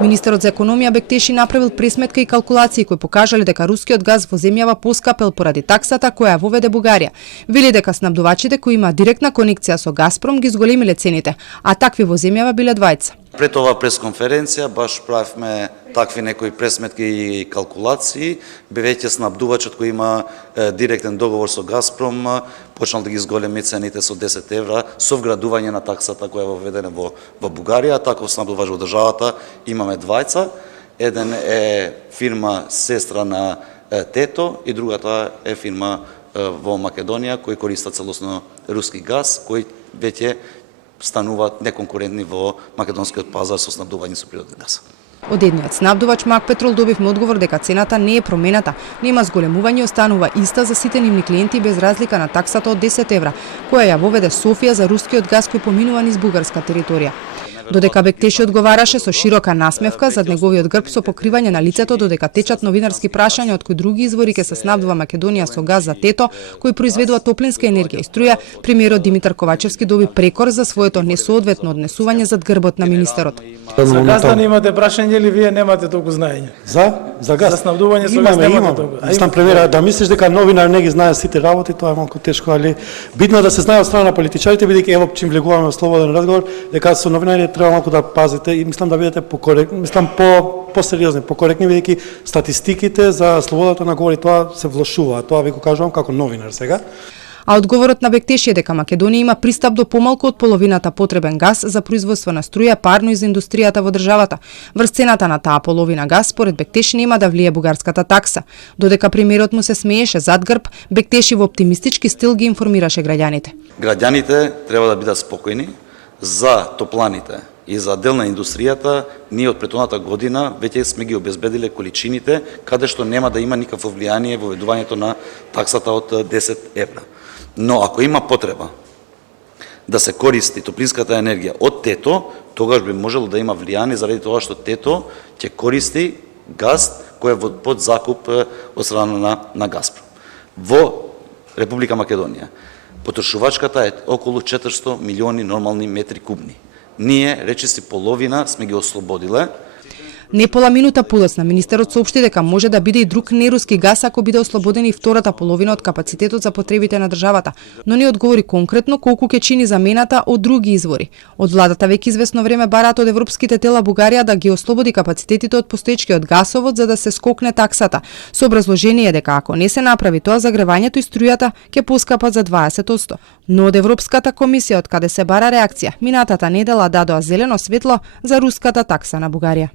Министерот за економија Бектеши направил пресметка и калкулации кои покажале дека рускиот газ во земјава поскапел поради таксата која воведе Бугарија. Вели дека снабдувачите кои има директна конекција со Газпром ги зголемиле цените, а такви во земјава биле двајца. Пред оваа пресконференција баш правивме такви некои пресметки и калкулации, веќе снабдувачот кој има директен договор со Газпром почнал да ги зголеми цените со 10 евра со вградување на таксата која е воведена во Бугарија. Таков снабдувач во државата имаме двајца. Еден е фирма сестра на Тето и другата е фирма во Македонија кои користат целосно руски газ, кои веќе стануваат неконкурентни во македонскиот пазар со снабдување со природен газ. Од едниот снабдувач Макпетрол добивме одговор дека цената не е промената, нема зголемување, останува иста за сите нивни клиенти без разлика на таксата од 10 евра, која ја воведе Софија за рускиот газ кој поминува низ бугарска територија. Додека Бектеши одговараше со широка насмевка зад неговиот грб со покривање на лицето, додека течат новинарски прашања од кои други извори ќе се снабдува Македонија со газ за Тето, кој произведува топлинска енергија и струја, премиерот Димитар Ковачевски доби прекор за своето несоодветно однесување зад грбот на министерот. За газ да немате прашање или вие немате толку знаење? За газ? За снабдување со газ немате толку. Мислам, премиера, да мислиш дека новинар не ги знае сите работи, тоа е малку тешко, али битно е да се знае од страна на политичарите, бидејќи ево чим влегуваме во слободен разговор, дека со новинари треба малку да пазите и мислам да бидете посериозни, покоректни, бидејќи статистиките за слободата на говори тоа се влошува. Тоа ви го кажувам како новинар сега. А одговорот на Бектеши е дека Македонија има пристап до помалку од половината потребен газ за производство на струја, парно и за индустријата во државата. Врз цената на таа половина газ, според Бектеши, нема да влие бугарската такса. Додека премиерот му се смееше зад грб, Бектеши во оптимистички стил ги информираше граѓаните. Граѓаните треба да бидат спокојни за топланите и за дел на индустријата. Ние од претходната година веќе сме ги обезбедиле количините каде што нема да има никакво влијание во введувањето на таксата од 10 евра. Но ако има потреба да се користи топлинската енергија од Тето, тогаш би можело да има влијание заради тоа што Тето ќе користи газ кој е во подзакуп од страна на Газпром. Во Република Македонија потрошувачката е околу 400 милиони нормални метри кубни. Ние, речиси половина, сме ги ослободиле. Не пола минута подоцна министерот соопшти дека може да биде и друг неруски газ ако биде ослободен и втората половина од капацитетот за потребите на државата, но не одговори конкретно колку ќе чини замената од други извори. Од владата веќе известно време бараат од европските тела Бугарија да ги ослободи капацитетите од постоечкиот гасовод за да се скокне таксата, со образложение дека ако не се направи тоа, загревањето и струјата ќе поскапат за 20%. Но од Европската комисија од каде се бара реакција, минатата недела дадоа зелено светло за руската такса на Бугарија.